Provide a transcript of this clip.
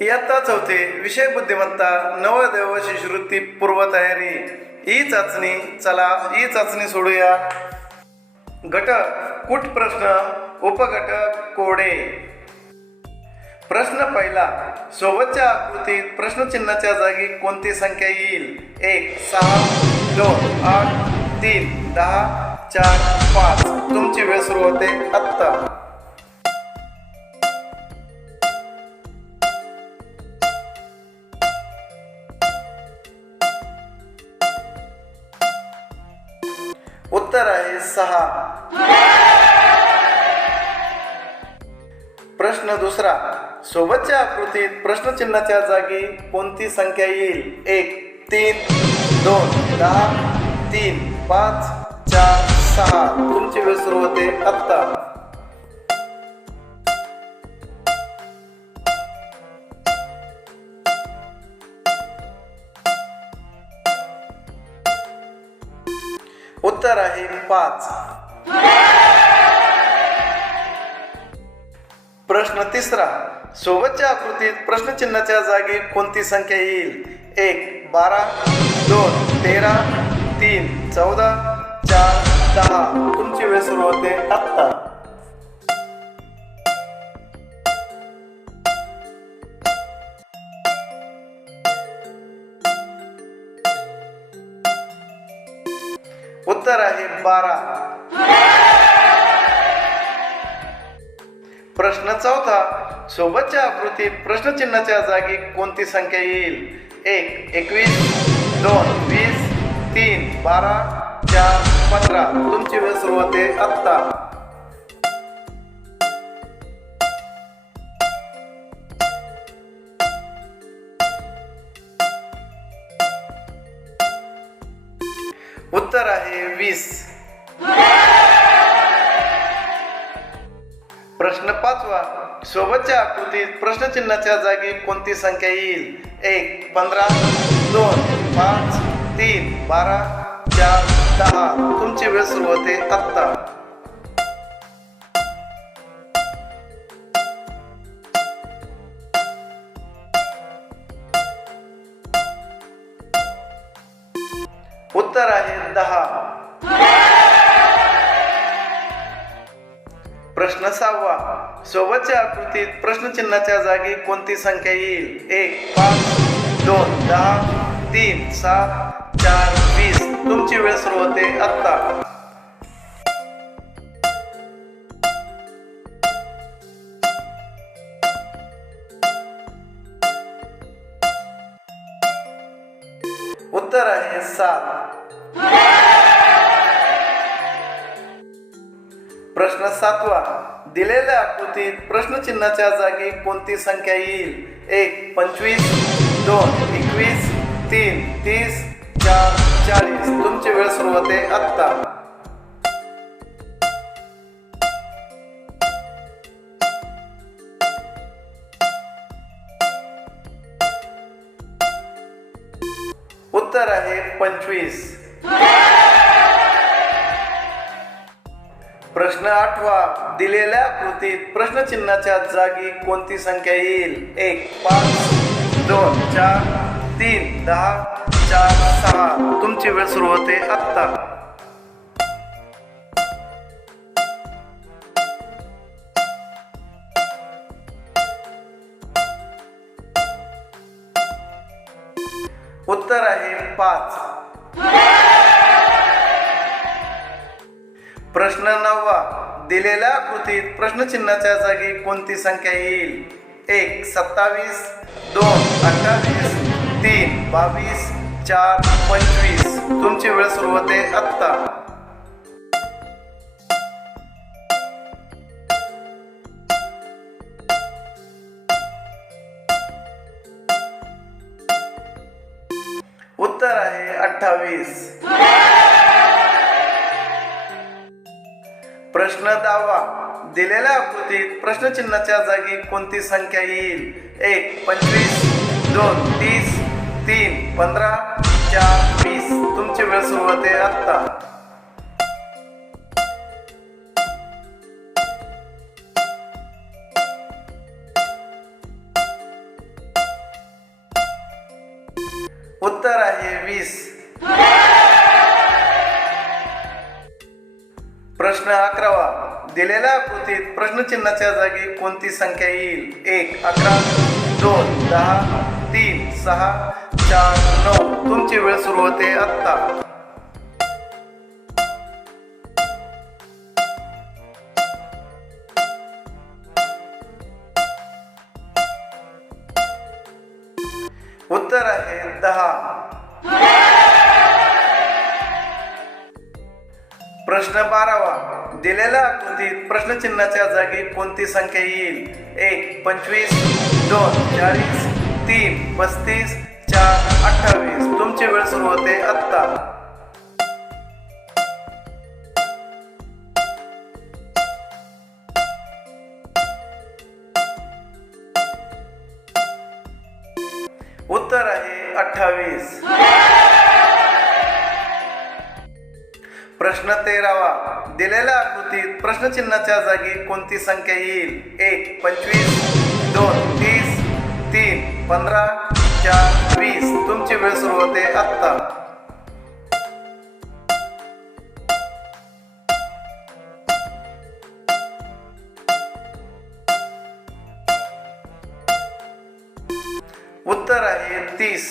इयत्ता चौथे विषय बुद्धिमत्ता नवदेव शिष्यवृत्ती पूर्वतयारी ई चाचणी चला ई चाचणी सोडूया. घटक कुट प्रश्न उपघटक कोडे. प्रश्न पहिला सोबतच्या आकृतीत प्रश्नचिन्हाच्या जागी कोणती संख्या येईल? एक सहा दोन आठ तीन दहा चार पाच. तुमची वेळ सुरू होते आत्ता. उत्तर आहे सहा. प्रश्न दुसरा. सोबतच्या आकृतीत प्रश्नचिन्हाच्या जागी कोणती संख्या येईल? एक तीन दोन दहा तीन पाच चार सहा. तुमची वेळ सुरू होते आत्ता. उत्तर आहे पाच. प्रश्न तिसरा. सोबतच्या आकृतीत प्रश्नचिन्हाच्या जागी कोणती संख्या येईल? एक बारा दोन तेरा तीन चौदा चार दहा. तुमची वेळ सुरू होते आत्ता. उत्तर आहे बारा. प्रश्न चौथा सोबतच्या आकृतीत प्रश्नचिन्हाच्या जागी कोणती संख्या येईल? एक एकवीस दोन वीस तीन बारा चार पंधरा. तुमची वेळ सुरू होते आत्ता. उत्तर आहे वीस. प्रश्न पाचवा. सोबतच्या आकृतीत प्रश्नचिन्हाच्या जागी कोणती संख्या येईल? एक पंधरा दोन पाच तीन बारा चार दहा. तुमची वेळ सुरू होते आत्ता. उत्तर आहे दहा. प्रश्न सहावा. सोबतच्या आकृतीत प्रश्नचिन्हाच्या जागी कोणती संख्या येईल? एक पाच दोन दहा तीन सात चार वीस. तुमची वेळ सुरू होते आत्ता. उत्तर आहे सात. प्रश्न सातवा. दिलेल्या आकृतीत प्रश्नचिन्हाच्या जागी कोणती संख्या येईल? एक पंचवीस दोन एकवीस तीन तीस चार चाळीस. तुमची वेळ सुरू होते आत्ता. उत्तर आहे पंचवीस. प्रश्न आठवा. दिलेल्या कृतीत प्रश्नचिन्हाच्या जागी कोणती संख्या येईल? एक पाच दोन चार तीन दहा चार सहा. तुमची वेळ सुरू होते आत्ता. उत्तर आहे पाच. प्रश्न नववा. दिलेल्या कृतीत प्रश्नचिन्हाच्या जागी कोणती संख्या येईल? एक सत्तावीस दोन अठ्ठावीस तीन बावीस चार पंचवीस. तुमची वेळ सुरू होते आत्ता. उत्तर आहे अठ्ठावीस. प्रश्न दावा दिलेल्या आकृतीत प्रश्नचिन्हाच्या जागी कोणती संख्या येईल? एक पंचवीस दोन तीस तीन पंधरा चार वीस. तुमची वेळ सुरू होते आत्ता. उत्तर आहे वीस. प्रश्न अकरावा. दिलेल्या आकृतीत प्रश्नचिन्हाच्या जागी कोणती संख्या येईल? एक अकरा दोन दहा तीन सहा चार नऊ. तुमची वेळ सुरू होते आत्ता. उत्तर आहे दहा. प्रश्न बारावा. दिलेल्या आकृतीत प्रश्नचिन्हाच्या जागी कोणती संख्या येईल? एक पंचवीस दोन चाळीस तीन पस्तीस चार अठ्ठावीस. तुमची वेळ सुरू होते आत्ता. उत्तर आहे अठ्ठावीस. प्रश्न तेरावा. दिलेल्या आकृतीत प्रश्नचिन्हाच्या जागी कोणती संख्या येईल? एक पंचवीस दोन तीस तीन पंधरा चार वीस. तुमची वेळ सुरू होते आत्ता. उत्तर आहे तीस.